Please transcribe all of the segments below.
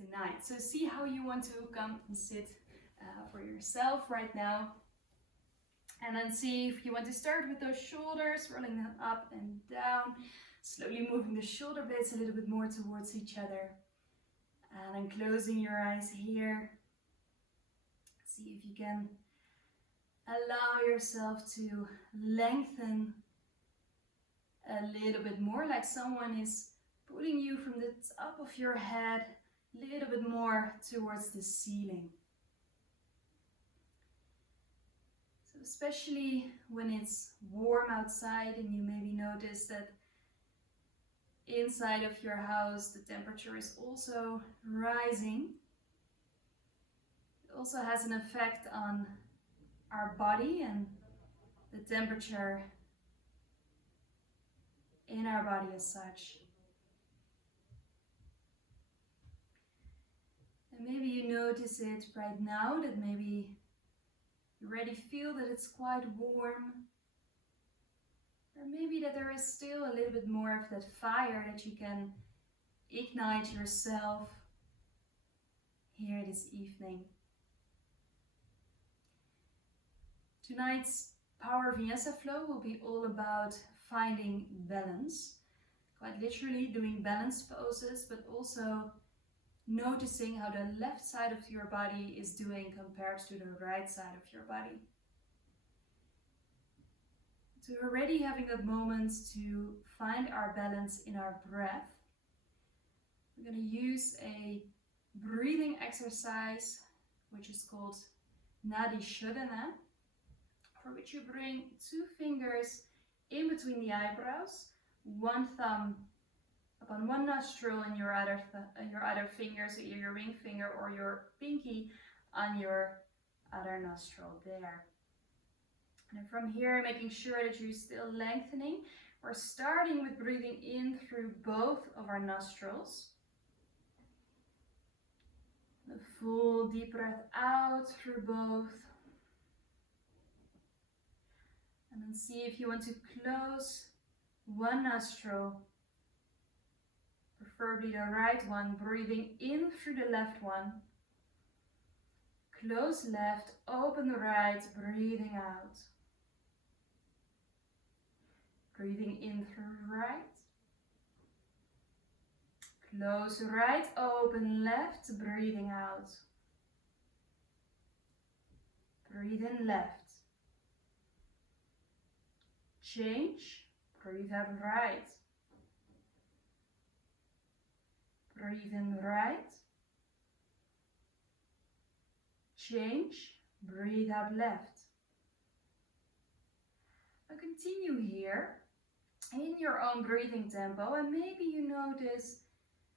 tonight. So see how you want to come and sit for yourself right now. And then see if you want to start with those shoulders, rolling them up and down, slowly moving the shoulder blades a little bit more towards each other. And then closing your eyes here. See if you can allow yourself to lengthen a little bit more, like someone is pulling you from the top of your head a little bit more towards the ceiling. So especially when it's warm outside and you maybe notice that inside of your house the temperature is also rising. It also has an effect on our body and the temperature in our body as such. And maybe you notice it right now, that maybe you already feel that it's quite warm. Or maybe that there is still a little bit more of that fire that you can ignite yourself here this evening. Tonight's Power Vinyasa flow will be all about finding balance. Quite literally doing balance poses, but also noticing how the left side of your body is doing compared to the right side of your body. So already having that moment to find our balance in our breath. We're going to use a breathing exercise which is called Nadi Shodhana, for which you bring 2 fingers in between the eyebrows, 1 thumb upon one nostril and your other finger, so either your ring finger or your pinky on your other nostril there. And from here, making sure that you're still lengthening. We're starting with breathing in through both of our nostrils. A full deep breath out through both. And then see if you want to close one nostril, preferably the right one, breathing in through the left one. Close left, open the right, breathing out. Breathing in through right. Close right, open left, breathing out. Breathe in left. Change, breathe out right. Breathe in right. Change, breathe out left. Now continue here in your own breathing tempo, and maybe you notice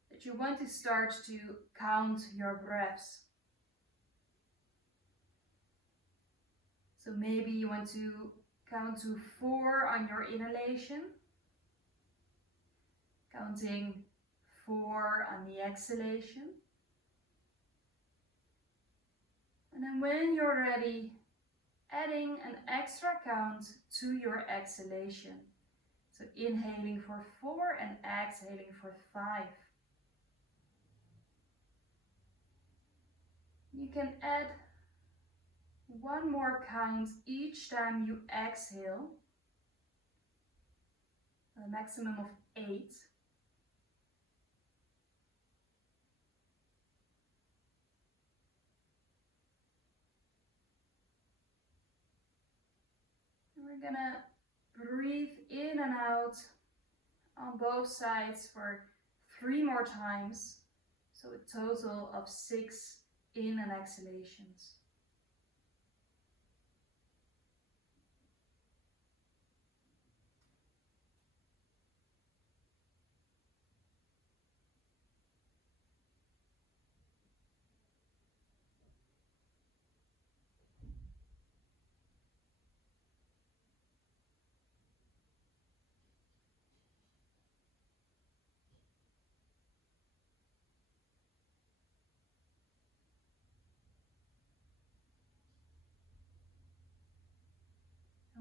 that you want to start to count your breaths. So maybe you want to count to 4 on your inhalation, counting 4 on the exhalation. And then when you're ready, adding an extra count to your exhalation. So inhaling for 4 and exhaling for 5. You can add 1 more count each time you exhale, a maximum of 8. We're gonna breathe in and out on both sides for 3 more times, so a total of 6 in and exhalations.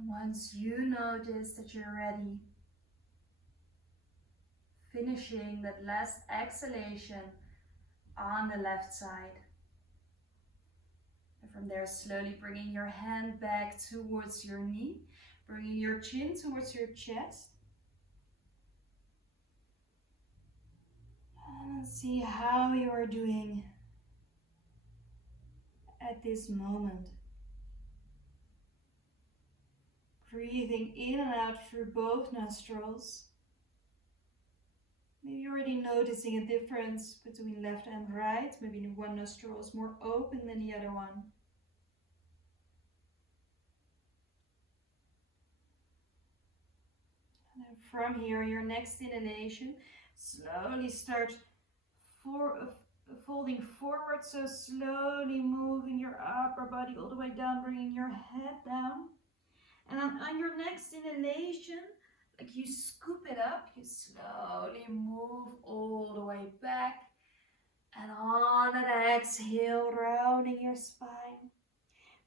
Once you notice that you're ready, finishing that last exhalation on the left side. And from there, slowly bringing your hand back towards your knee, bringing your chin towards your chest. And see how you are doing at this moment. Breathing in and out through both nostrils. Maybe you're already noticing a difference between left and right. Maybe one nostril is more open than the other one. And then from here, your next inhalation, slowly start folding forward. So slowly moving your upper body all the way down, bringing your head down. And then on your next inhalation, like you scoop it up, you slowly move all the way back. And on an exhale, rounding your spine.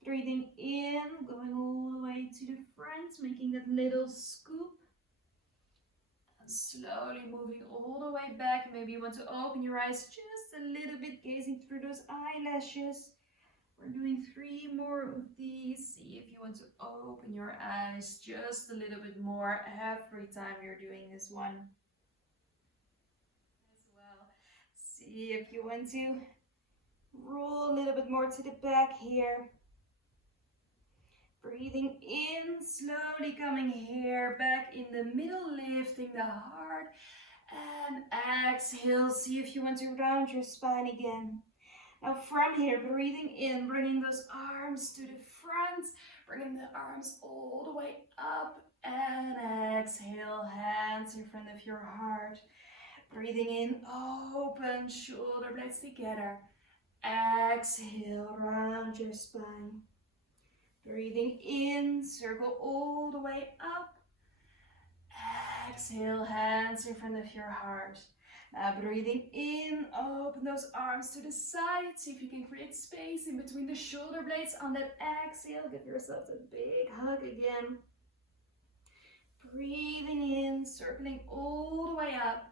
Breathing in, going all the way to the front, making that little scoop. And slowly moving all the way back. Maybe you want to open your eyes just a little bit, gazing through those eyelashes. We're doing 3 more of these. See if you want to open your eyes just a little bit more every time you're doing this one. As well. See if you want to roll a little bit more to the back here. Breathing in, slowly coming here, back in the middle, lifting the heart. And exhale, see if you want to round your spine again. Now from here, breathing in, bringing those arms to the front, bringing the arms all the way up, and exhale, hands in front of your heart. Breathing in, open shoulder blades together. Exhale, round your spine. Breathing in, circle all the way up. Exhale, hands in front of your heart. Breathing in, open those arms to the side. See if you can create space in between the shoulder blades. On that exhale, give yourself a big hug again. Breathing in, circling all the way up.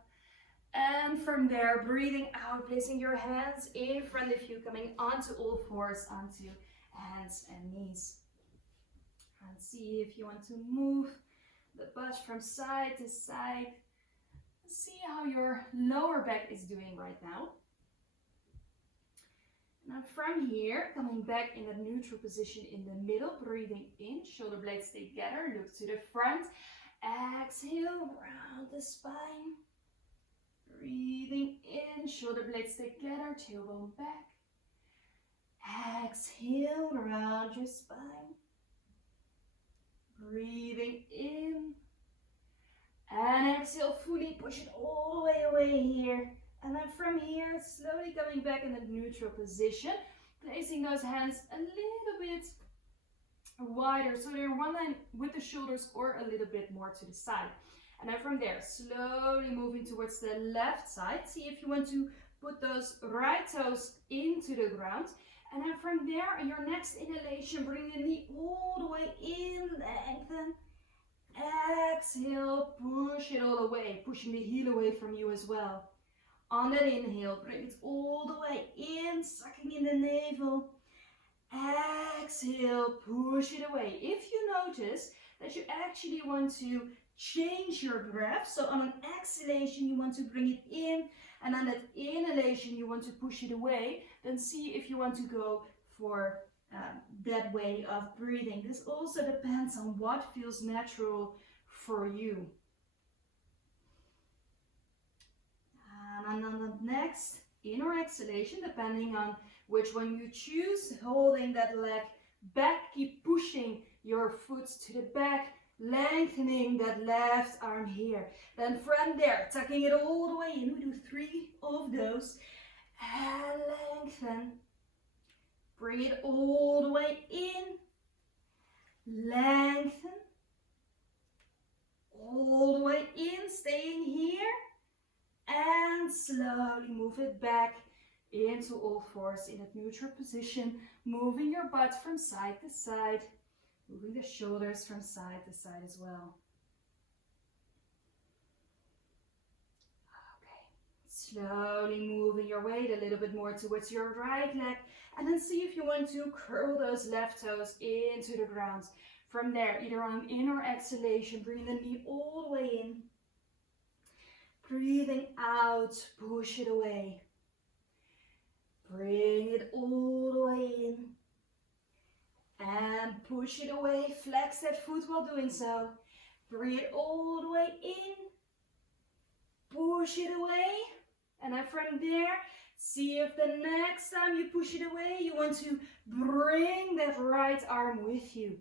And from there, breathing out, placing your hands in front of you, coming onto all fours, onto hands and knees. And see if you want to move the butt from side to side. See how your lower back is doing right now. Now from here, coming back in a neutral position in the middle, breathing in, shoulder blades together, look to the front. Exhale, round the spine. Breathing in, shoulder blades together, tailbone back. Exhale, round your spine. Breathing in. And exhale, fully push it all the way away here. And then from here, slowly coming back in a neutral position. Placing those hands a little bit wider, so they're in one line with the shoulders or a little bit more to the side. And then from there, slowly moving towards the left side. See if you want to put those right toes into the ground. And then from there, on your next inhalation, bring the knee all the way in, lengthen. Exhale, push it all away, pushing the heel away from you as well. On that inhale, bring it all the way in, sucking in the navel. Exhale, push it away. If you notice that you actually want to change your breath, so on an exhalation you want to bring it in, and on that inhalation you want to push it away, then see if you want to go for that way of breathing. This also depends on what feels natural for you. And on the next in or exhalation, depending on which one you choose, holding that leg back, keep pushing your foot to the back, lengthening that left arm here. Then from there, tucking it all the way in. We do 3 of those. And lengthen. Bring it all the way in. Lengthen. All the way in, staying here. And slowly move it back into all fours in a neutral position. Moving your butt from side to side. Moving the shoulders from side to side as well. Okay. Slowly moving your weight a little bit more towards your right leg. And then see if you want to curl those left toes into the ground. From there, either on an in or exhalation, bring the knee all the way in. Breathing out, push it away. Bring it all the way in. And push it away. Flex that foot while doing so. Bring it all the way in. Push it away. And then from there, see if the next time you push it away, you want to bring that right arm with you.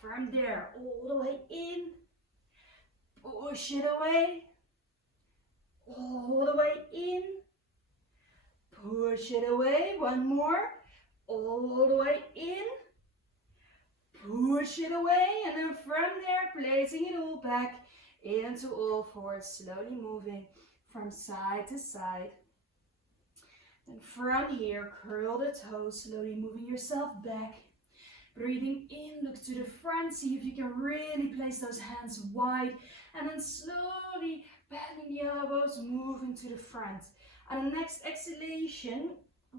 From there, all the way in. Push it away. All the way in. Push it away. One more. All the way in. Push it away. And then from there, placing it all back into all fours. Slowly moving from side to side. Then from here, curl the toes. Slowly moving yourself back. Breathing in, look to the front. See if you can really place those hands wide. And then slowly bending the elbows, moving to the front. On the next exhalation,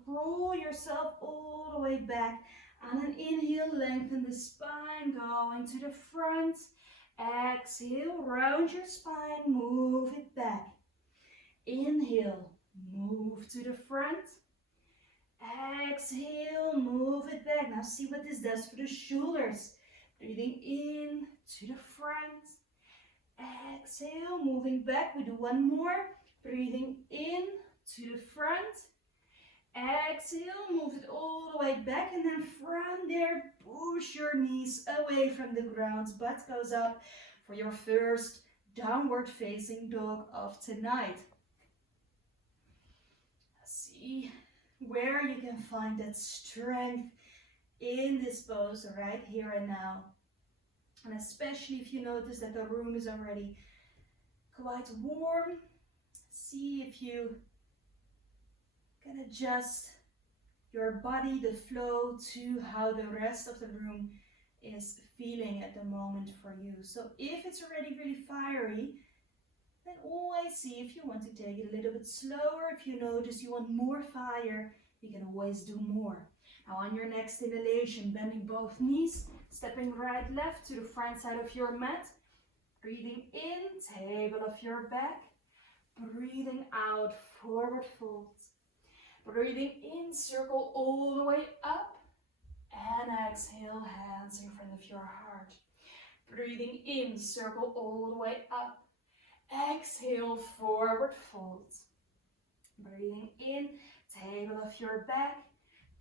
roll yourself all the way back. And then inhale, lengthen the spine, going to the front. Exhale, round your spine, move it back. Inhale, move to the front. Exhale, move it back. Now see what this does for the shoulders. Breathing in to the front. Exhale, moving back. We do one more. Breathing in to the front. Exhale, move it all the way back. And then from there, push your knees away from the ground. Butt goes up for your first downward facing dog of tonight. See where you can find that strength in this pose right here and now. And especially if you notice that the room is already quite warm, see if you can adjust your body, the flow, to how the rest of the room is feeling at the moment for you. So if it's already really fiery, then always see if you want to take it a little bit slower. If you notice you want more fire, you can always do more. Now on your next inhalation, bending both knees, stepping right, left to the front side of your mat. Breathing in, table of your back. Breathing out, forward fold. Breathing in, circle all the way up. And exhale, hands in front of your heart. Breathing in, circle all the way up. Exhale, forward fold. Breathing in, table of your back.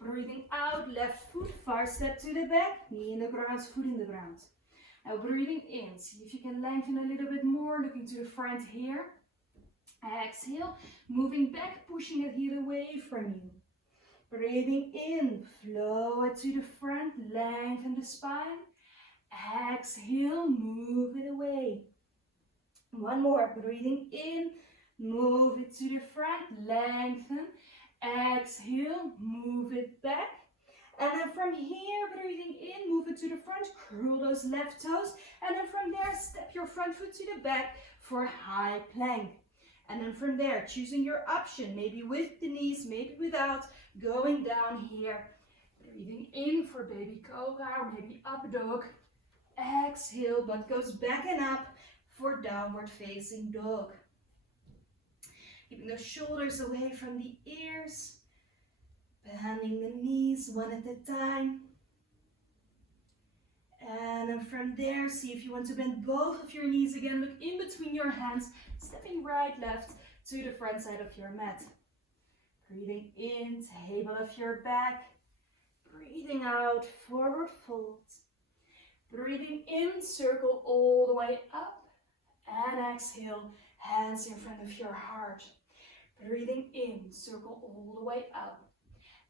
Breathing out, left foot, far step to the back, knee in the ground, foot in the ground. Now breathing in, see if you can lengthen a little bit more, looking to the front here. Exhale, moving back, pushing the heel away from you. Breathing in, flow it to the front, lengthen the spine. Exhale, move it away. One more, breathing in, move it to the front, lengthen. Exhale, move it back. And then from here, breathing in, move it to the front, curl those left toes. And then from there, step your front foot to the back for high plank. And then from there, choosing your option, maybe with the knees, maybe without, going down here. Breathing in for baby cobra, or maybe up dog. Exhale, butt goes back and up for downward facing dog. Keeping those shoulders away from the ears. Bending the knees one at a time. And then from there, see if you want to bend both of your knees again. Look in between your hands, stepping right, left to the front side of your mat. Breathing in, table of your back. Breathing out, forward fold. Breathing in, circle all the way up. And exhale, hands in front of your heart. Breathing in, circle all the way up.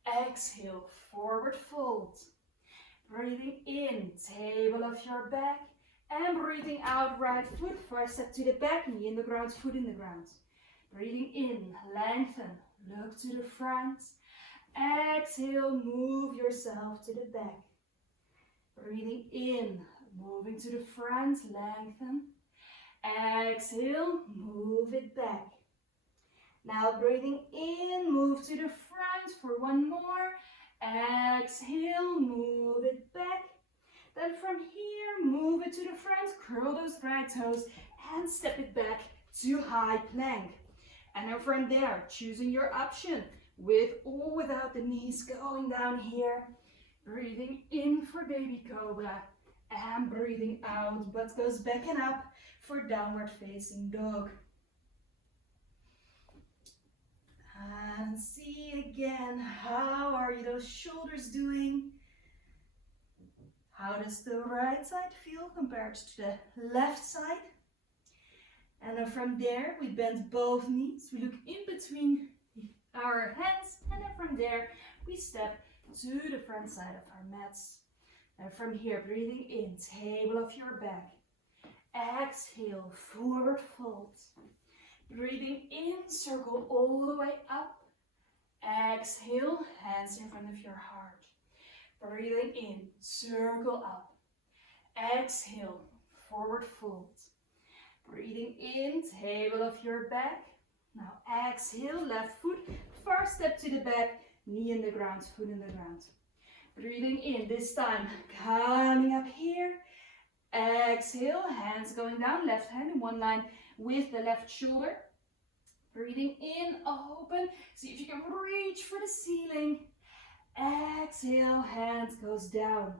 Exhale, forward fold. Breathing in, table of your back. And breathing out, right foot, first step to the back, knee in the ground, foot in the ground. Breathing in, lengthen, look to the front. Exhale, move yourself to the back. Breathing in, moving to the front, lengthen. Exhale, move it back. Now breathing in, move to the front for one more. Exhale, move it back. Then from here, move it to the front, curl those right toes and step it back to high plank. And then from there, choosing your option with or without the knees going down here. Breathing in for baby cobra and breathing out, butt goes back and up for downward facing dog. And see again, how are those shoulders doing? How does the right side feel compared to the left side? And then from there, we bend both knees. We look in between our hands. And then from there, we step to the front side of our mats. And from here, breathing in, table of your back. Exhale, forward fold. Breathing in, circle all the way up. Exhale, hands in front of your heart. Breathing in, circle up. Exhale, forward fold. Breathing in, table of your back. Now exhale, left foot, first step to the back, knee in the ground, foot in the ground. Breathing in, this time coming up here. Exhale, hands going down, left hand in one line with the left shoulder. Breathing in, open, see if you can reach for the ceiling. Exhale, hands goes down.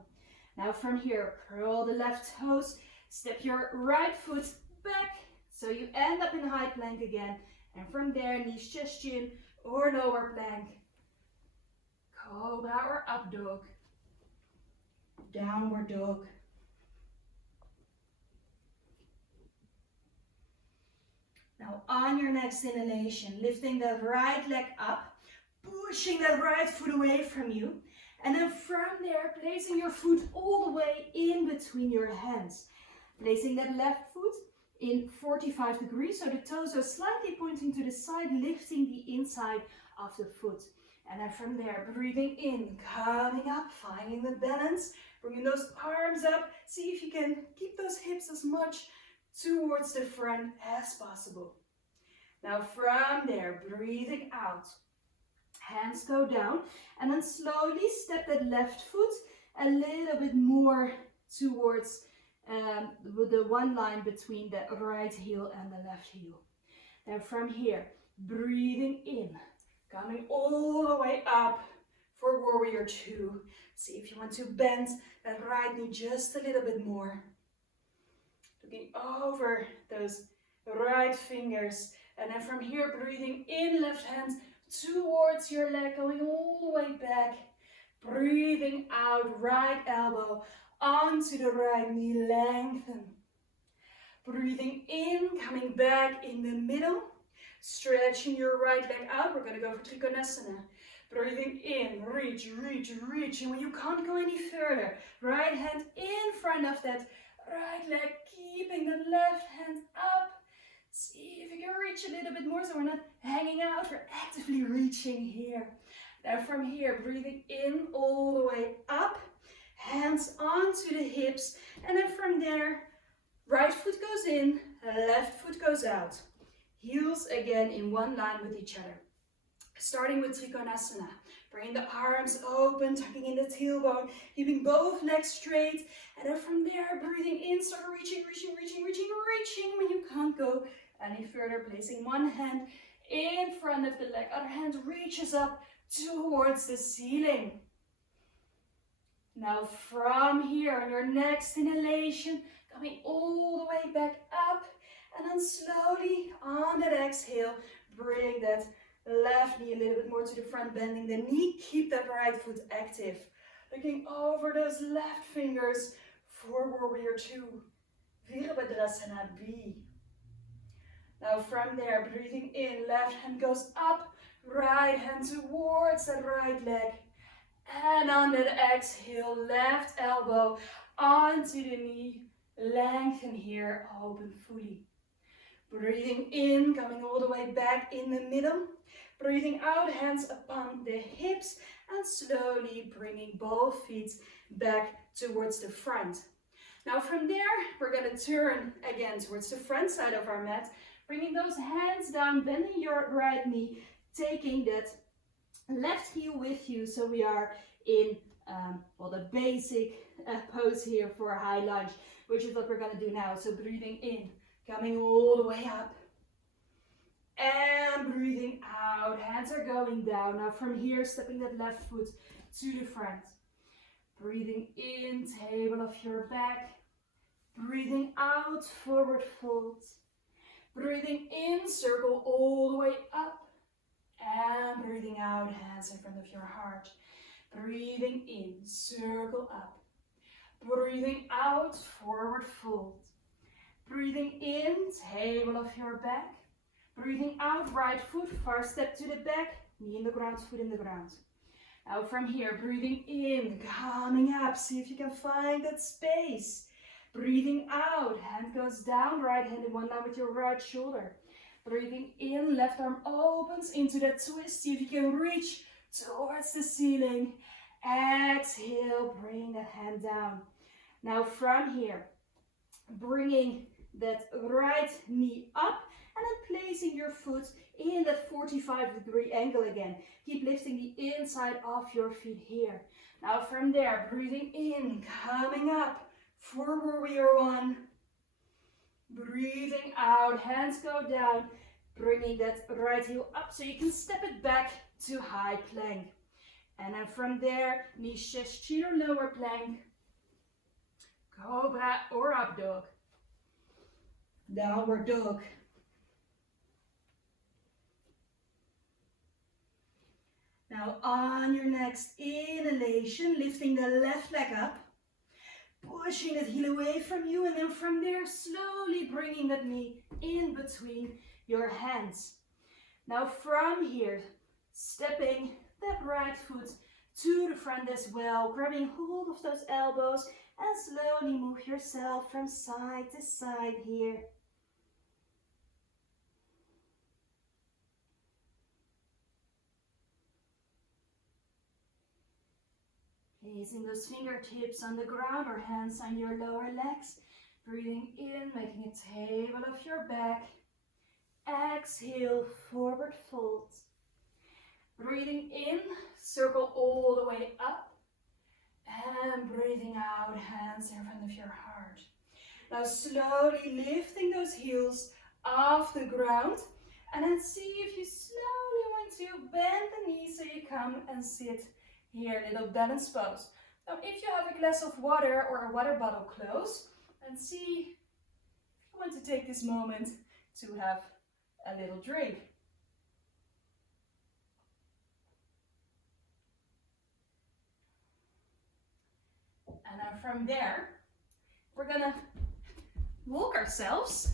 Now from here, curl the left toes, step your right foot back, so you end up in high plank again. And from there, knees chest chin or lower plank. Cobra or up dog. Downward dog. Now on your next inhalation, lifting that right leg up, pushing that right foot away from you. And then from there, placing your foot all the way in between your hands. Placing that left foot in 45 degrees, so the toes are slightly pointing to the side, lifting the inside of the foot. And then from there, breathing in, coming up, finding the balance, bringing those arms up. See if you can keep those hips as much towards the front as possible. Now from there, breathing out. Hands go down, and then slowly step that left foot a little bit more towards the one line between the right heel and the left heel. Then from here, breathing in, coming all the way up for warrior two. See if you want to bend that right knee just a little bit more. Looking over those right fingers. And then from here, breathing in, left hand towards your leg, going all the way back. Breathing out, right elbow onto the right knee, lengthen. Breathing in, coming back in the middle. Stretching your right leg out. We're going to go for Trikonasana. Breathing in, reach, reach, reach. And when you can't go any further, right hand in front of that right leg, keeping the left hand up. See if you can reach a little bit more so we're not hanging out, we're actively reaching here. Now from here, breathing in all the way up, hands onto the hips, and then from there, right foot goes in, left foot goes out. Heels again in one line with each other. Starting with Trikonasana, bringing the arms open, tucking in the tailbone, keeping both legs straight, and then from there, breathing in, start reaching, reaching, reaching, reaching, reaching when you can't go any further, placing one hand in front of the leg, other hand reaches up towards the ceiling. Now from here, on your next inhalation, coming all the way back up, and then slowly on that exhale, bring that left knee a little bit more to the front, bending the knee, keep that right foot active. Looking over those left fingers for warrior two, Virabhadrasana B. Now from there, breathing in, left hand goes up, right hand towards that right leg. And on that exhale, left elbow onto the knee, lengthen here, open fully. Breathing in, coming all the way back in the middle. Breathing out, hands upon the hips, and slowly bringing both feet back towards the front. Now from there, we're going to turn again towards the front side of our mat, Bringing those hands down, bending your right knee, taking that left heel with you. So we are in well, the basic pose here for a high lunge, which is what we're going to do now. So breathing in, coming all the way up. And breathing out, hands are going down. Now from here, stepping that left foot to the front. Breathing in, table of your back. Breathing out, forward fold. Breathing in, circle all the way up. And breathing out, hands in front of your heart. Breathing in, circle up. Breathing out, forward fold. Breathing in, table of your back. Breathing out, right foot, far step to the back, knee in the ground, foot in the ground. Now from here, breathing in, coming up, see if you can find that space. Breathing out, hand goes down, right hand in one line with your right shoulder. Breathing in, left arm opens into that twist, see if you can reach towards the ceiling. Exhale, bring that hand down. Now from here, bringing that right knee up, and then placing your foot in that 45-degree angle again. Keep lifting the inside of your feet here. Now from there, breathing in, coming up for warrior one. Breathing out, hands go down, bringing that right heel up so you can step it back to high plank. And then from there, knees chest chin or lower plank, cobra or up dog. Downward dog. Now on your next inhalation, lifting the left leg up, pushing that heel away from you, and then from there, slowly bringing that knee in between your hands. Now from here, stepping that right foot to the front as well, grabbing hold of those elbows, and slowly move yourself from side to side here. Placing those fingertips on the ground or hands on your lower legs. Breathing in, making a table of your back. Exhale, forward fold. Breathing in, circle all the way up. And breathing out, hands in front of your heart. Now slowly lifting those heels off the ground. And then see if you slowly want to bend the knees so you come and sit here, little balance pose. Now if you have a glass of water or a water bottle close, and see if you want to take this moment to have a little drink. And then from there, we're gonna walk ourselves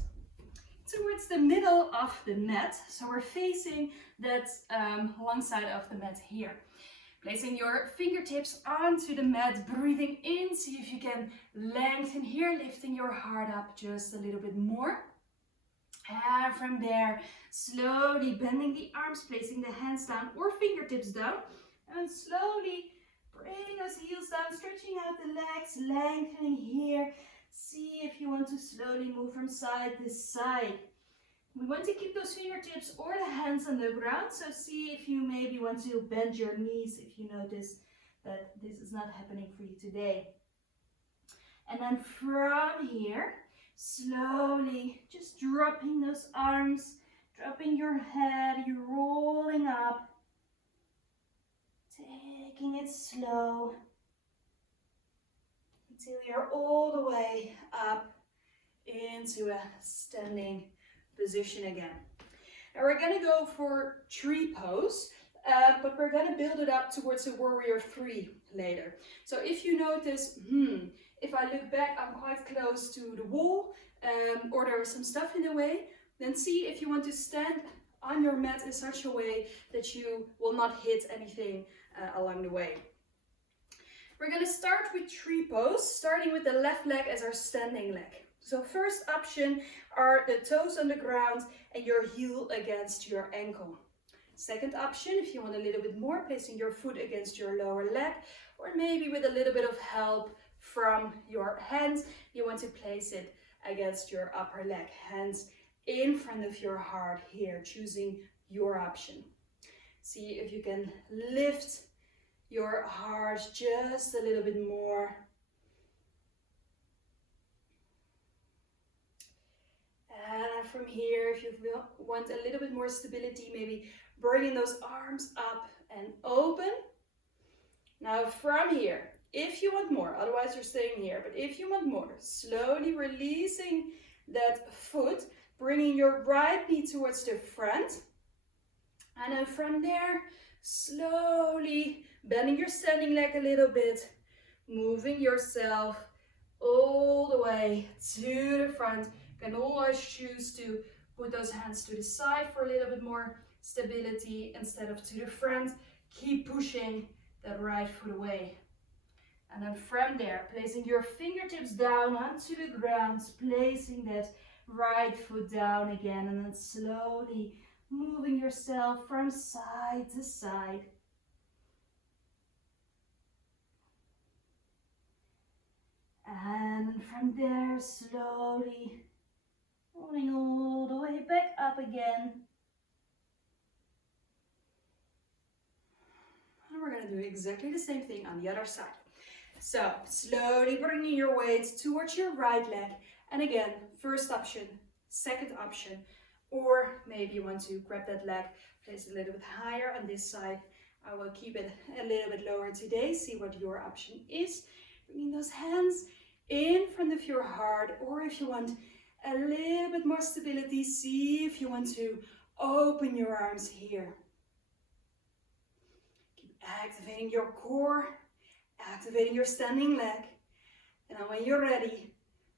towards the middle of the mat. So we're facing that long side of the mat here. Placing your fingertips onto the mat, breathing in, see if you can lengthen here, lifting your heart up just a little bit more. And from there, slowly bending the arms, placing the hands down or fingertips down, and slowly bringing those heels down, stretching out the legs, lengthening here. See if you want to slowly move from side to side. We want to keep those fingertips or the hands on the ground, so see if you maybe want to bend your knees if you notice that this is not happening for you today. And then from here, slowly just dropping those arms, dropping your head, you're rolling up, taking it slow until you're all the way up into a standing position again. Now we're going to go for tree pose, but we're going to build it up towards a warrior 3 later. So if you notice, if I look back, I'm quite close to the wall, or there is some stuff in the way, then see if you want to stand on your mat in such a way that you will not hit anything along the way. We're going to start with tree pose, starting with the left leg as our standing leg. So first option are the toes on the ground and your heel against your ankle. Second option, if you want a little bit more, placing your foot against your lower leg, or maybe with a little bit of help from your hands, you want to place it against your upper leg, hands in front of your heart here, choosing your option. See if you can lift your heart just a little bit more. And from here, if you want a little bit more stability, maybe bringing those arms up and open. Now from here, if you want more, otherwise you're staying here, but if you want more, slowly releasing that foot, bringing your right knee towards the front. And then from there, slowly bending your standing leg a little bit, moving yourself all the way to the front. You can always choose to put those hands to the side for a little bit more stability instead of to the front. Keep pushing that right foot away. And then from there, placing your fingertips down onto the ground, placing that right foot down again, and then slowly moving yourself from side to side. And from there, slowly rolling all the way back up again. And we're going to do exactly the same thing on the other side. So, slowly bringing your weight towards your right leg. And again, first option, second option. Or maybe you want to grab that leg, place it a little bit higher on this side. I will keep it a little bit lower today. See what your option is. Bringing those hands in front of your heart. Or if you want a little bit more stability, see if you want to open your arms here. Keep activating your core, activating your standing leg. And then when you're ready,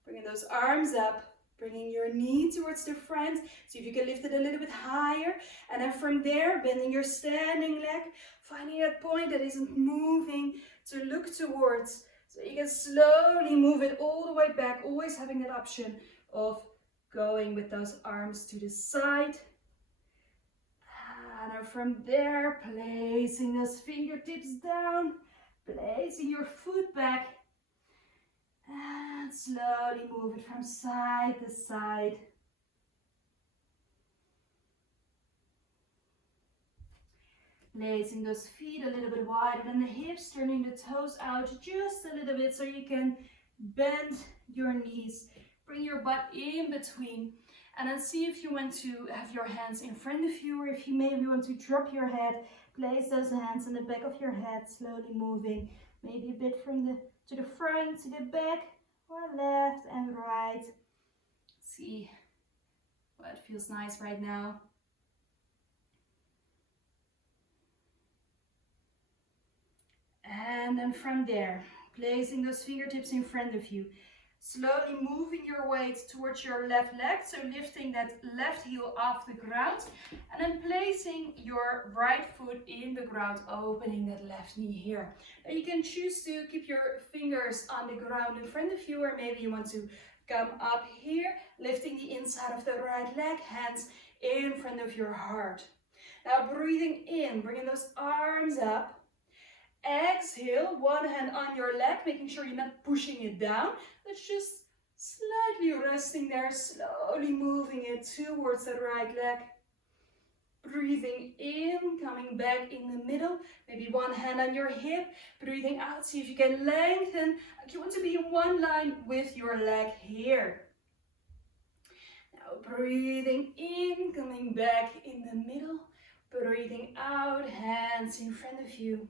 bringing those arms up, bringing your knee towards the front. See if you can lift it a little bit higher. And then from there, bending your standing leg, finding that point that isn't moving to look towards. So you can slowly move it all the way back, always having that option of going with those arms to the side. And then from there, placing those fingertips down, placing your foot back, and slowly move it from side to side. Placing those feet a little bit wider than the hips, turning the toes out just a little bit so you can bend your knees. Bring your butt in between. And then see if you want to have your hands in front of you, or if you maybe want to drop your head, place those hands on the back of your head, slowly moving. Maybe a bit from to the front, to the back, or left and right. See what feels nice right now. And then from there, placing those fingertips in front of you. Slowly moving your weight towards your left leg, so lifting that left heel off the ground. And then placing your right foot in the ground, opening that left knee here. Now you can choose to keep your fingers on the ground in front of you, or maybe you want to come up here, lifting the inside of the right leg, hands in front of your heart. Now breathing in, bringing those arms up. Exhale, one hand on your leg, making sure you're not pushing it down. Let's just slightly resting there, slowly moving it towards the right leg. Breathing in, coming back in the middle. Maybe one hand on your hip. Breathing out, see if you can lengthen. Like you want to be in one line with your leg here. Now breathing in, coming back in the middle. Breathing out, hands in front of you.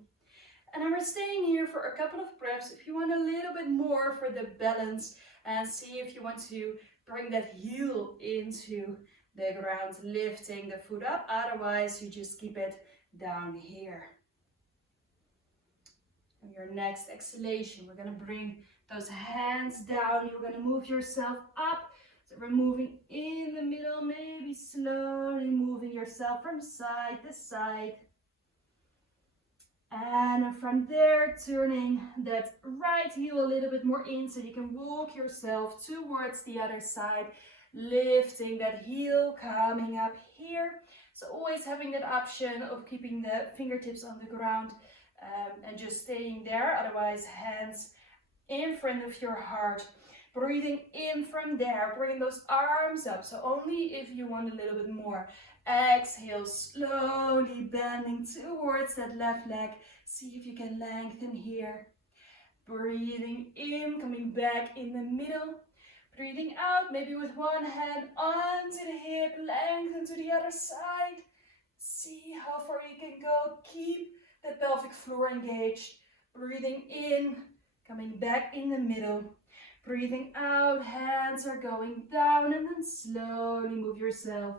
And then we're staying here for a couple of breaths. If you want a little bit more for the balance, and see if you want to bring that heel into the ground, lifting the foot up. Otherwise, you just keep it down here. And your next exhalation, we're going to bring those hands down. You're going to move yourself up. So we're moving in the middle, maybe slowly moving yourself from side to side. And from there, turning that right heel a little bit more in so you can walk yourself towards the other side, lifting that heel, coming up here. So always having that option of keeping the fingertips on the ground and just staying there. Otherwise, hands in front of your heart. Breathing in from there, bring those arms up. So only if you want a little bit more. Exhale, slowly bending towards that left leg. See if you can lengthen here. Breathing in, coming back in the middle. Breathing out, maybe with one hand onto the hip, lengthen to the other side. See how far you can go. Keep the pelvic floor engaged. Breathing in, coming back in the middle. Breathing out, hands are going down, and then slowly move yourself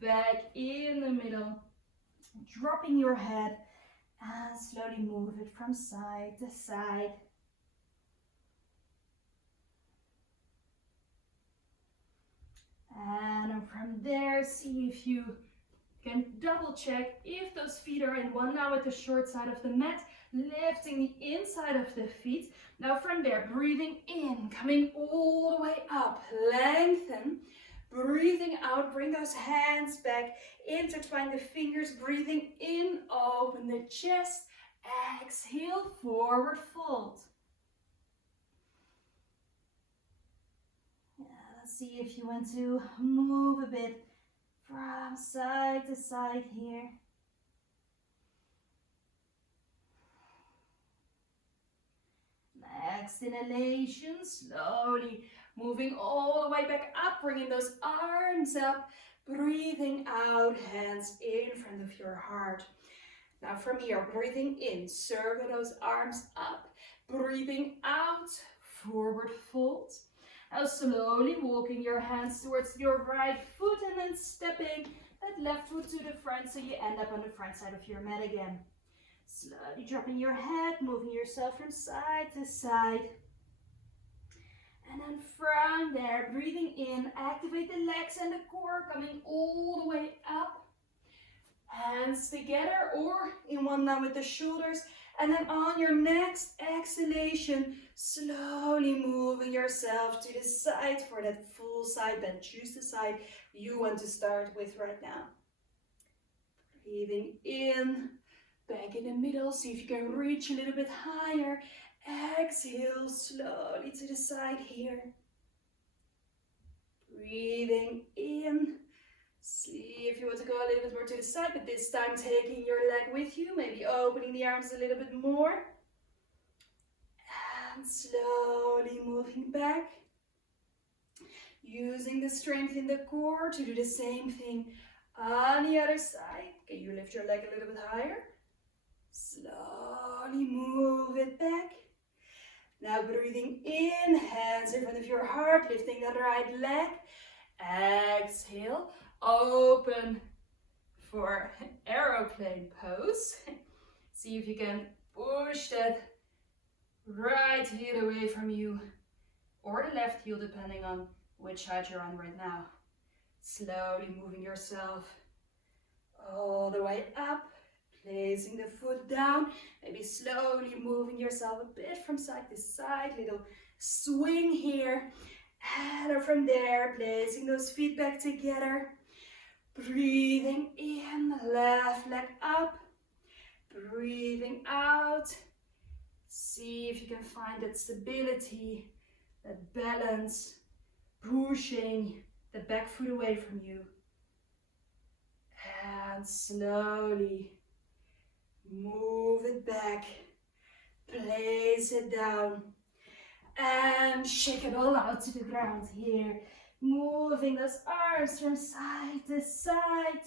back in the middle. Dropping your head and slowly move it from side to side. And from there, see if you can double check if those feet are in one now with the short side of the mat, lifting the inside of the feet. Now from there, breathing in, coming all the way up, lengthen. Breathing out, bring those hands back, intertwine the fingers, breathing in, open the chest, exhale, forward fold. Let's see if you want to move a bit from side to side here. Next inhalation, slowly moving all the way back up, bringing those arms up, breathing out, hands in front of your heart. Now from here, breathing in, circle those arms up, breathing out, forward fold. Now slowly walking your hands towards your right foot and then stepping that left foot to the front so you end up on the front side of your mat again. Slowly dropping your head, moving yourself from side to side. And then from there, breathing in, activate the legs and the core, coming all the way up. Hands together or in one line with the shoulders. And then on your next exhalation, slowly moving yourself to the side for that full side bend. Choose the side you want to start with right now. Breathing in, back in the middle. See if you can reach a little bit higher. Exhale slowly to the side here. Breathing in. See if you want to go a little bit more to the side, but this time taking your leg with you, maybe opening the arms a little bit more. And slowly moving back. Using the strength in the core to do the same thing on the other side. Can you lift your leg a little bit higher? Slowly move it back. Now breathing in, hands in front of your heart, lifting that right leg. Exhale. Open for aeroplane pose. See if you can push that right heel away from you or the left heel depending on which side you're on right now. Slowly moving yourself all the way up, placing the foot down, maybe slowly moving yourself a bit from side to side, little swing here. And from there, placing those feet back together. Breathing in, left leg up. Breathing out. See if you can find that stability, that balance, pushing the back foot away from you. And slowly move it back. Place it down. And shake it all out to the ground here. Moving those arms from side to side.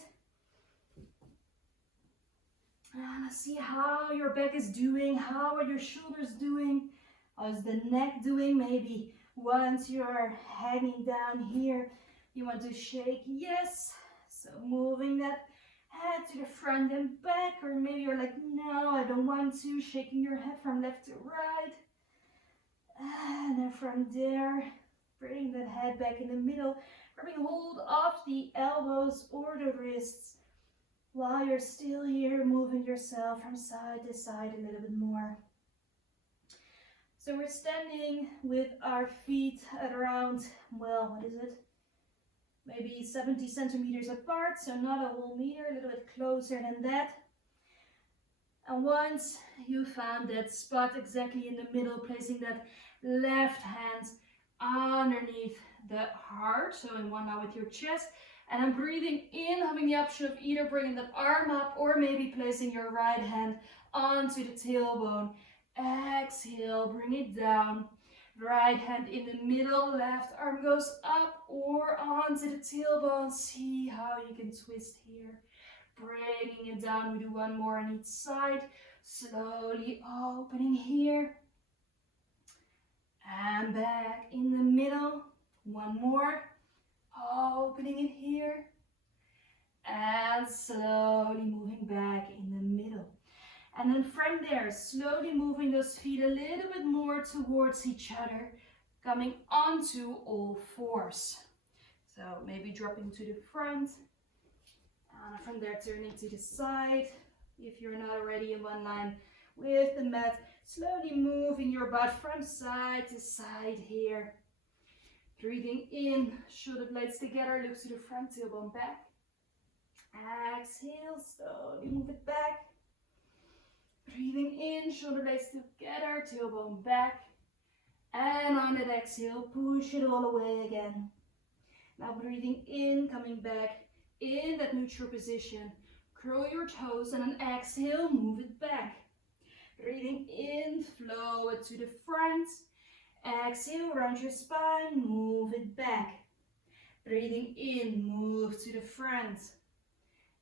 And see how your back is doing. How are your shoulders doing? How's the neck doing? Maybe once you're hanging down here, you want to shake. Yes. So moving that head to the front and back. Or maybe you're like, no, I don't want to. Shaking your head from left to right. And then from there, bring that head back in the middle, grabbing hold of the elbows or the wrists while you're still here, moving yourself from side to side a little bit more. So we're standing with our feet at around, well, what is it? Maybe 70 centimeters apart, so not a whole meter, a little bit closer than that. And once you found that spot exactly in the middle, placing that left hand underneath the heart. So in one now with your chest. And I'm breathing in, having the option of either bringing that arm up or maybe placing your right hand onto the tailbone. Exhale, bring it down. Right hand in the middle, left arm goes up or onto the tailbone. See how you can twist here. Bringing it down, we do one more on each side. Slowly opening here. And back in the middle. One more. Opening it here. And slowly moving back in the middle. And then from there, slowly moving those feet a little bit more towards each other, coming onto all fours. So maybe dropping to the front, and from there turning to the side. If you're not already in one line with the mat, slowly moving your butt from side to side here. Breathing in, shoulder blades together, look to the front, tailbone back. Exhale, slowly move it back. Breathing in, shoulder blades together, tailbone back. And on that exhale, push it all away again. Now breathing in, coming back in that neutral position. Curl your toes and then exhale, move it back. Breathing in, flow it to the front. Exhale, round your spine, move it back. Breathing in, move to the front.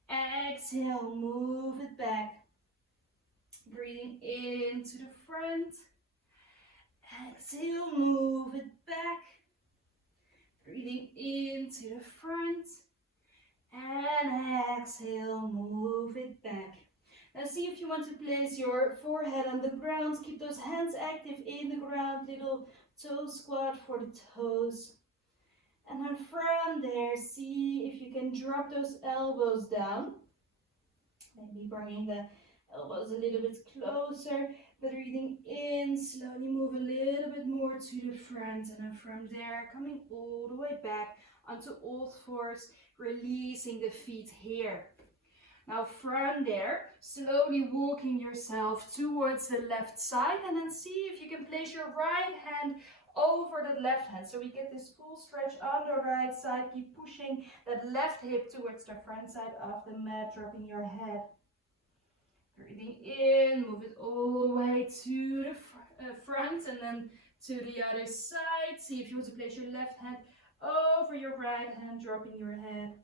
Exhale, move it back. Breathing in to the front. Exhale, move it back. Breathing in to the front. And exhale, move it back. Now see if you want to place your forehead on the ground. Keep those hands active in the ground. Little toe squat for the toes. And then from there, see if you can drop those elbows down. Maybe bringing the elbows a little bit closer. Breathing in, slowly move a little bit more to the front. And then from there, coming all the way back onto all fours, releasing the feet here. Now from there, slowly walking yourself towards the left side. And then see if you can place your right hand over the left hand. So we get this full stretch on the right side. Keep pushing that left hip towards the front side of the mat, dropping your head. Breathing in, move it all the way to the front and then to the other side. See if you want to place your left hand over your right hand, dropping your head.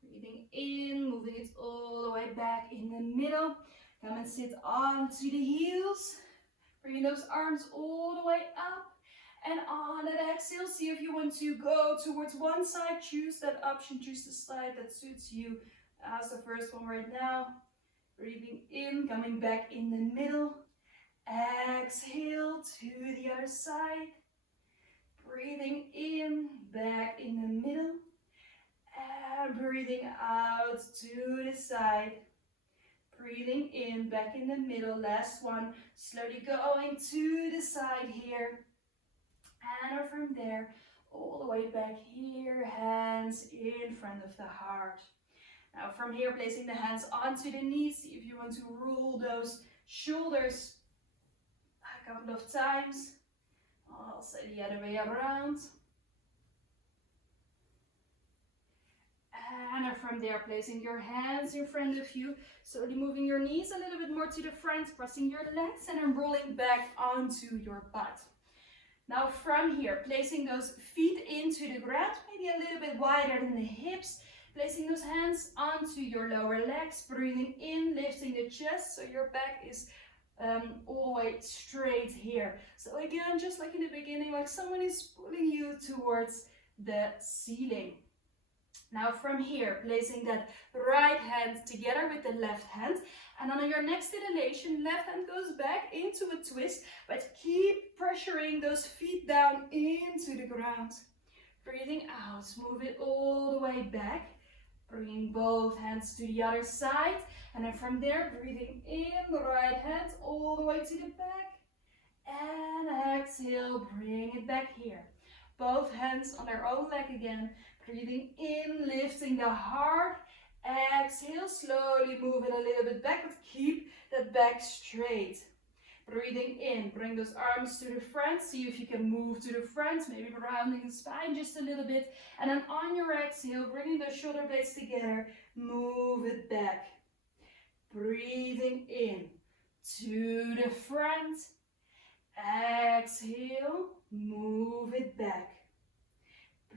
Breathing in, moving it all the way back in the middle. Come and sit onto the heels. Bring those arms all the way up. And on that exhale, see if you want to go towards one side. Choose that option, choose the side that suits you. As the first one right now. Breathing in, coming back in the middle. Exhale to the other side. Breathing in, back in the middle. And breathing out to the side. Breathing in, back in the middle. Last one. Slowly going to the side here. And from there, all the way back here. Hands in front of the heart. Now from here, placing the hands onto the knees. See if you want to roll those shoulders a couple of times. I'll say the other way around. And from there, placing your hands in front of you. Slowly moving your knees a little bit more to the front, crossing your legs and then rolling back onto your butt. Now from here, placing those feet into the ground, maybe a little bit wider than the hips. Placing those hands onto your lower legs, breathing in, lifting the chest so your back is all the way straight here. So again, just like in the beginning, like someone is pulling you towards the ceiling. Now from here, placing that right hand together with the left hand. And on your next elevation, left hand goes back into a twist, but keep pressuring those feet down into the ground. Breathing out, move it all the way back. Bringing both hands to the other side. And then from there, breathing in, the right hand all the way to the back. And exhale, bring it back here. Both hands on their own leg again. Breathing in, lifting the heart. Exhale, slowly move it a little bit back, but keep that back straight. Breathing in, bring those arms to the front. See if you can move to the front, maybe rounding the spine just a little bit. And then on your exhale, bringing those shoulder blades together, move it back. Breathing in to the front. Exhale, move it back.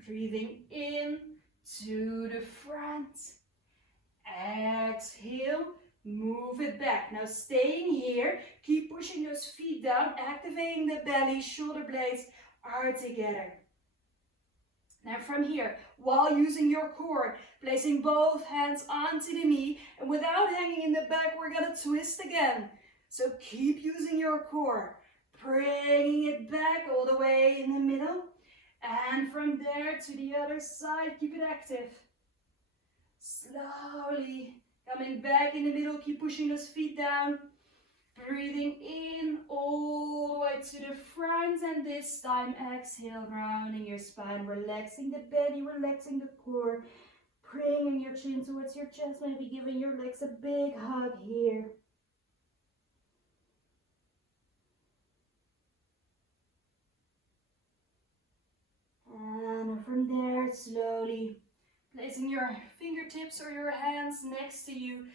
Breathing in to the front. Exhale, move it back. Now staying here, keep pushing those feet down, activating the belly, shoulder blades are together. Now from here, while using your core, placing both hands onto the knee, and without hanging in the back, we're gonna twist again. So keep using your core, bringing it back all the way in the middle, and from there to the other side, keep it active. Slowly coming back in the middle, keep pushing those feet down. Breathing in all the way to the front, and this time exhale, rounding your spine, relaxing the belly, relaxing the core, bringing your chin towards your chest, maybe giving your legs a big hug here. And from there, slowly placing your fingertips or your hands next to you,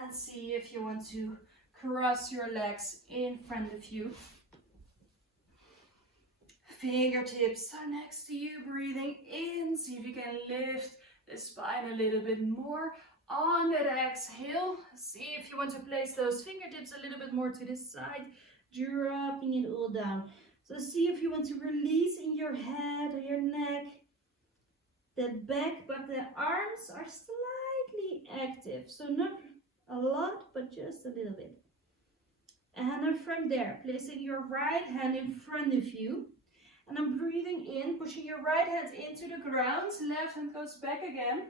and see if you want to cross your legs in front of you. Fingertips are next to you, breathing in. See if you can lift the spine a little bit more. On that exhale, see if you want to place those fingertips a little bit more to the side, dropping it all down. So see if you want to release in your head or your neck, the back, but the arms are slightly active. So not a lot, but just a little bit. And then from there, placing your right hand in front of you. And I'm breathing in, pushing your right hand into the ground. Left hand goes back again.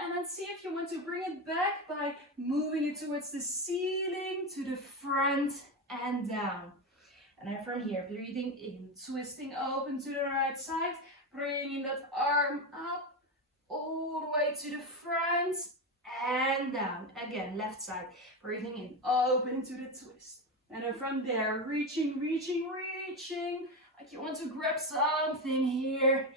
And then see if you want to bring it back by moving it towards the ceiling, to the front and down. And then from here, breathing in, twisting open to the right side. Bringing that arm up, all the way to the front and down. Again, left side. Breathing in, open to the twist. And then from there, reaching, like you want to grab something here.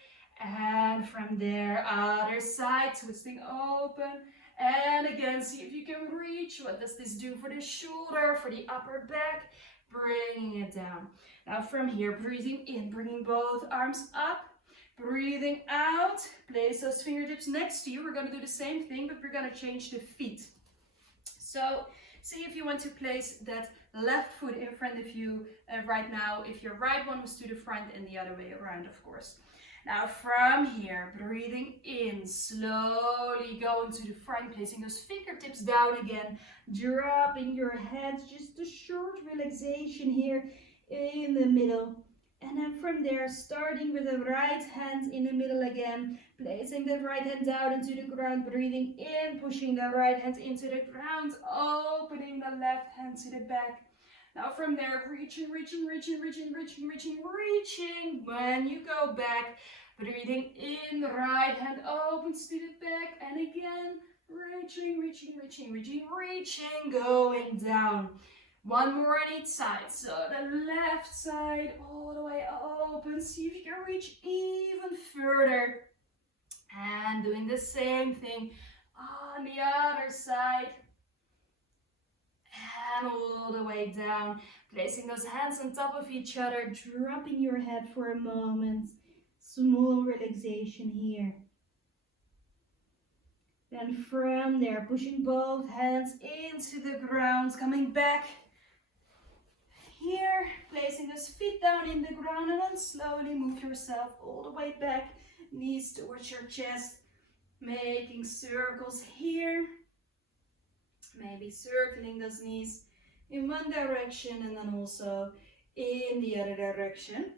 And from there, other side, twisting open. And again, see if you can reach. What does this do for the shoulder, for the upper back? Bringing it down. Now from here, breathing in, bringing both arms up. Breathing out, place those fingertips next to you. We're going to do the same thing, but we're going to change the feet. So see if you want to place that left foot in front of you right now, if your right one was to the front and the other way around, of course. Now from here, breathing in, slowly going to the front, placing those fingertips down again, dropping your head, just a short relaxation here in the middle. And then from there, starting with the right hand in the middle again, placing the right hand down into the ground, breathing in, pushing the right hand into the ground, opening the left hand to the back. Now from there, reaching. When you go back, breathing in, the right hand opens to the back, and again, reaching, going down. One more on each side. So the left side all the way open. See if you can reach even further. And doing the same thing on the other side. And all the way down. Placing those hands on top of each other. Dropping your head for a moment. Small relaxation here. Then from there, pushing both hands into the ground. Coming back. Here, placing those feet down in the ground, and then slowly move yourself all the way back, knees towards your chest, making circles here, maybe circling those knees in one direction and then also in the other direction.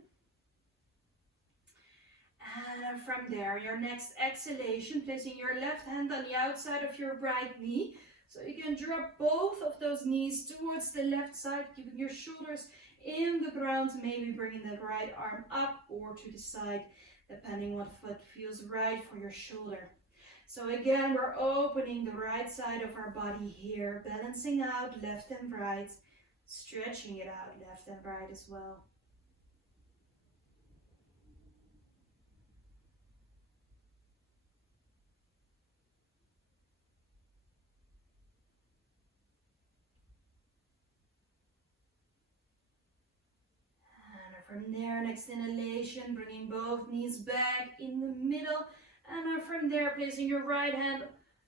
And from there, your next exhalation, placing your left hand on the outside of your right knee. So you can drop both of those knees towards the left side, keeping your shoulders in the ground, maybe bringing the right arm up or to the side, depending what foot feels right for your shoulder. So again, we're opening the right side of our body here, balancing out left and right, Stretching it out left and right as well. And from there, next inhalation, bringing both knees back in the middle. And from there, placing your right hand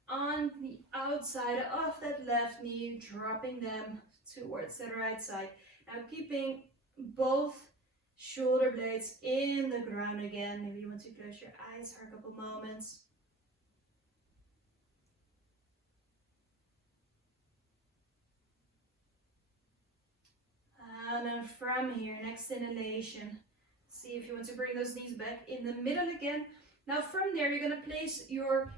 on the outside of that left knee, dropping them towards the right side. Now keeping both shoulder blades in the ground again. Maybe you want to close your eyes for a couple moments. And then from here, next inhalation, see if you want to bring those knees back in the middle again. Now from there, you're going to place your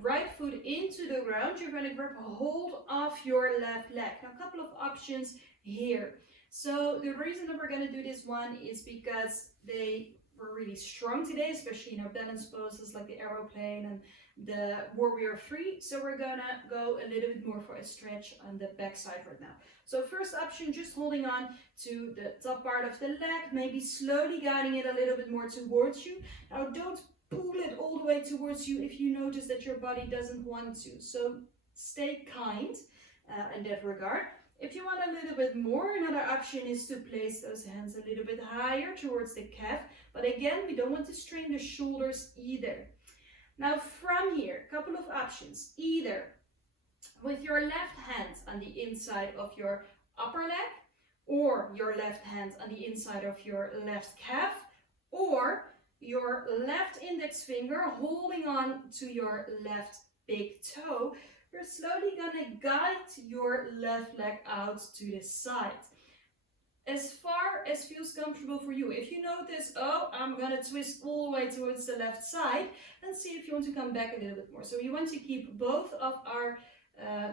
right foot into the ground. You're going to grab a hold of your left leg. Now a couple of options here. So the reason that we're going to do this one is because they were really strong today, especially in our balance poses like the aeroplane and the warrior 3. So we're going to go a little bit more for a stretch on the back side right now. So first option, just holding on to the top part of the leg, maybe slowly guiding it a little bit more towards you. Now don't pull it all the way towards you if you notice that your body doesn't want to. So stay kind in that regard. If you want a little bit more, another option is to place those hands a little bit higher towards the calf. But again, we don't want to strain the shoulders either. Now from here, a couple of options. Either with your left hand on the inside of your upper leg, or your left hand on the inside of your left calf, or your left index finger holding on to your left big toe. You're slowly going to guide your left leg out to the side. As far as feels comfortable for you. If you notice, oh, I'm going to twist all the way towards the left side, then see if you want to come back a little bit more. So you want to keep both of our,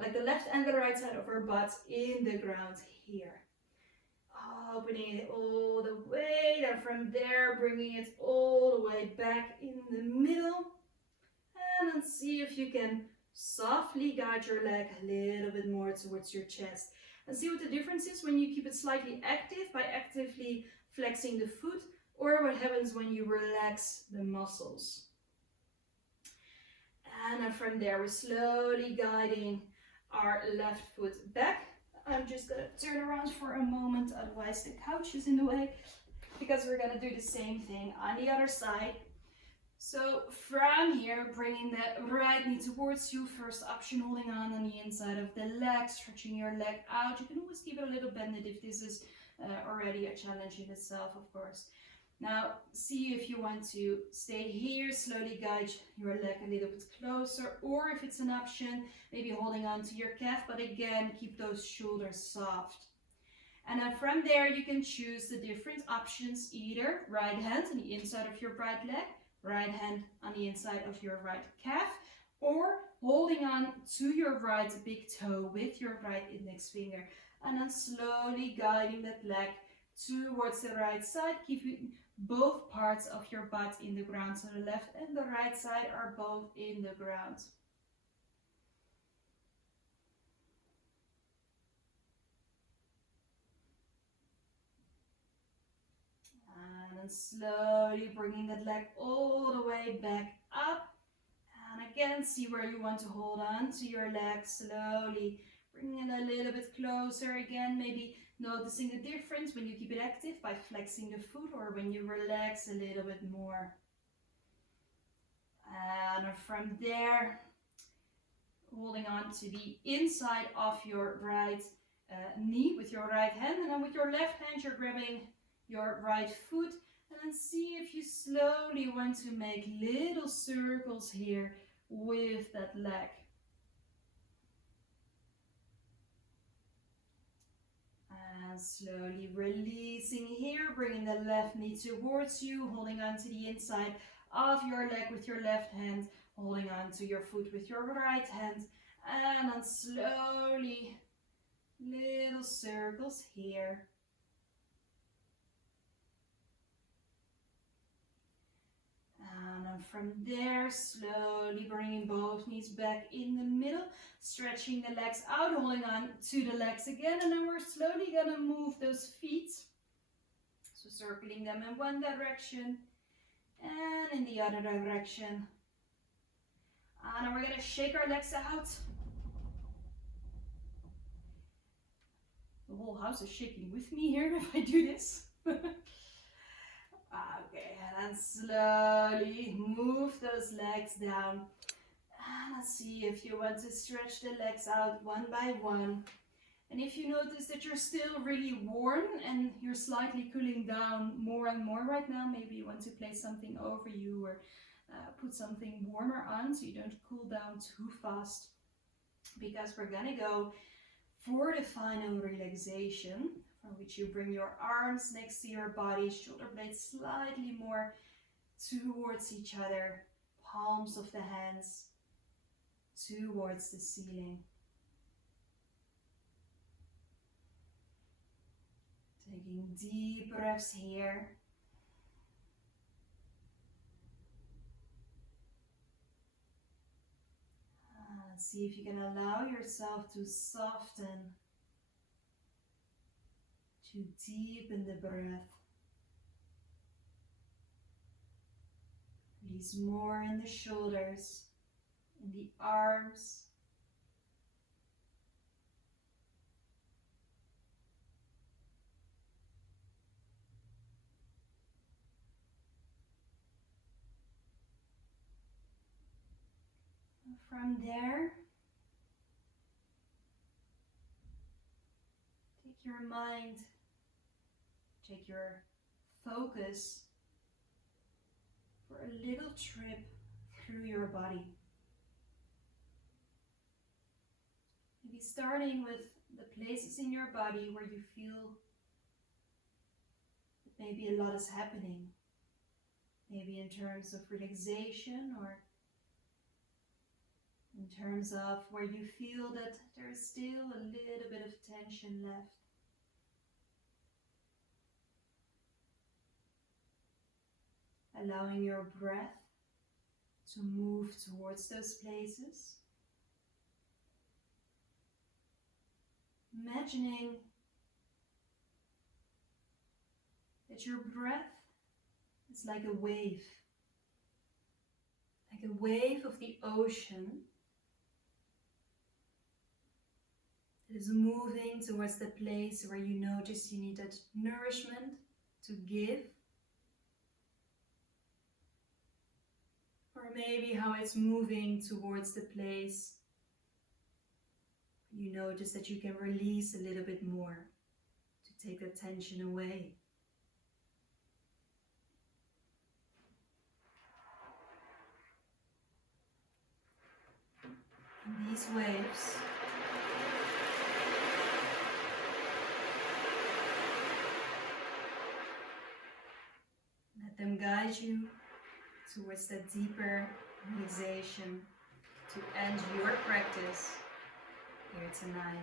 like the left and the right side of our butt in the ground here. Opening it all the way, and from there bringing it all the way back in the middle. And then see if you can softly guide your leg a little bit more towards your chest. And see what the difference is when you keep it slightly active by actively flexing the foot, or what happens when you relax the muscles. And then from there, we're slowly guiding our left foot back. I'm just going to turn around for a moment, otherwise the couch is in the way, because we're going to do the same thing on the other side. So from here, bringing that right knee towards you. First option, holding on the inside of the leg, stretching your leg out. You can always keep it a little bended if this is already a challenge in itself, of course. Now, see if you want to stay here, slowly guide your leg a little bit closer, or if it's an option, maybe holding on to your calf, but again, keep those shoulders soft. And then from there, you can choose the different options, either right hand on the inside of your right leg, right hand on the inside of your right calf, or holding on to your right big toe with your right index finger, and then slowly guiding that leg towards the right side, keeping both parts of your butt in the ground, so the left and the right side are both in the ground. And then slowly bringing that leg all the way back up. And again, see where you want to hold on to your leg, slowly bringing it a little bit closer again, maybe noticing the difference when you keep it active by flexing the foot, or when you relax a little bit more. And from there, holding on to the inside of your right knee with your right hand, and then with your left hand you're grabbing your right foot, and then see if you slowly want to make little circles here with that leg. And slowly releasing here, bringing the left knee towards you, holding on to the inside of your leg with your left hand, holding on to your foot with your right hand, and then slowly little circles here. And then from there, slowly bringing both knees back in the middle, stretching the legs out, holding on to the legs again, and then we're slowly gonna move those feet. So circling them in one direction and in the other direction. And then we're gonna shake our legs out. The whole house is shaking with me here if I do this. Okay, and slowly move those legs down. And let's see if you want to stretch the legs out one by one. And if you notice that you're still really warm and you're slightly cooling down more and more right now, maybe you want to place something over you or put something warmer on so you don't cool down too fast. Because we're gonna go for the final relaxation, for which you bring your arms next to your body, shoulder blades slightly more towards each other, palms of the hands towards the ceiling. Taking deep breaths here. See if you can allow yourself to soften, to deepen the breath. Release more in the shoulders, in the arms. From there, take your mind, take your focus for a little trip through your body. Maybe starting with the places in your body where you feel that maybe a lot is happening. Maybe in terms of relaxation or in terms of where you feel that there's still a little bit of tension left. Allowing your breath to move towards those places. Imagining that your breath is like a wave of the ocean. It is moving towards the place where you notice you need that nourishment to give. Or maybe how it's moving towards the place you notice that you can release a little bit more to take the tension away. And these waves let them guide you towards that deeper realization to end your practice here tonight.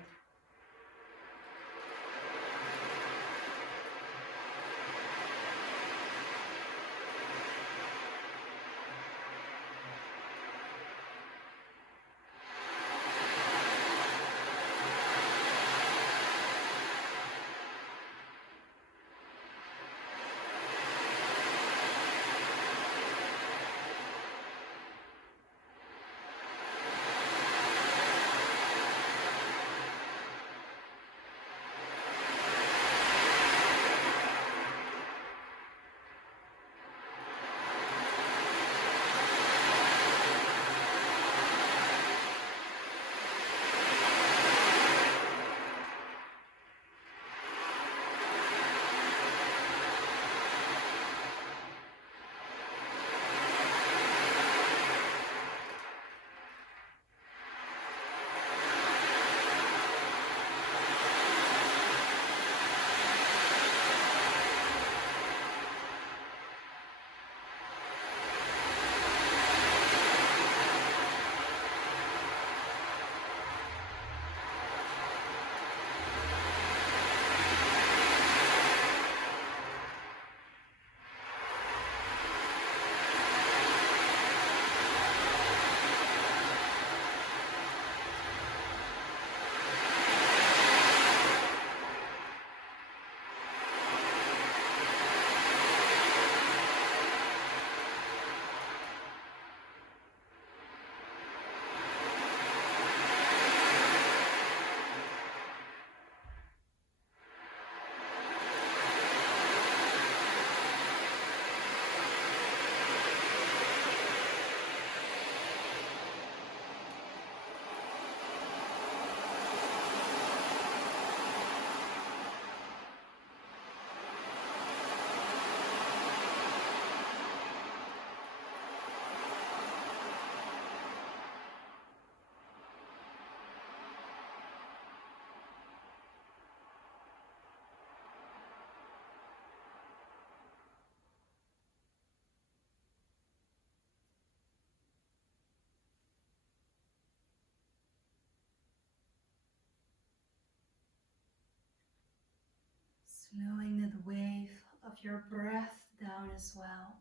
Slowing that wave of your breath down as well.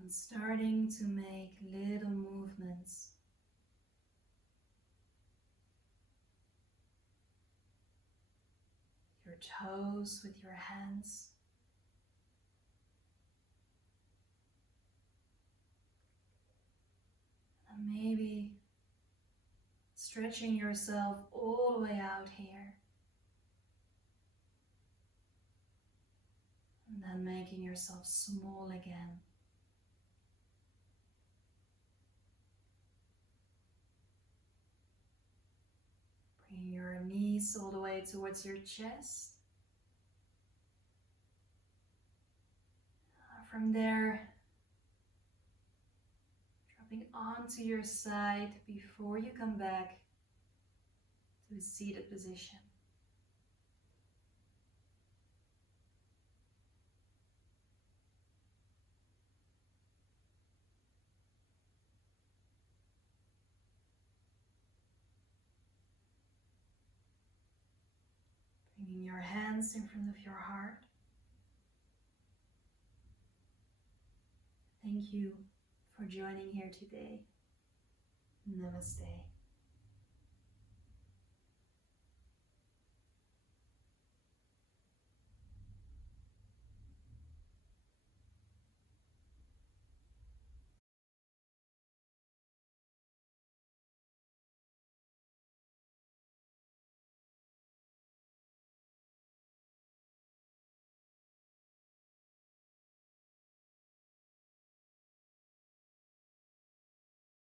And starting to make little movements. Your toes with your hands. And maybe stretching yourself all the way out here. And then making yourself small again. Bringing your knees all the way towards your chest. From there, dropping onto your side before you come back to a seated position. Bringing your hands in front of your heart. Thank you for joining here today. Namaste.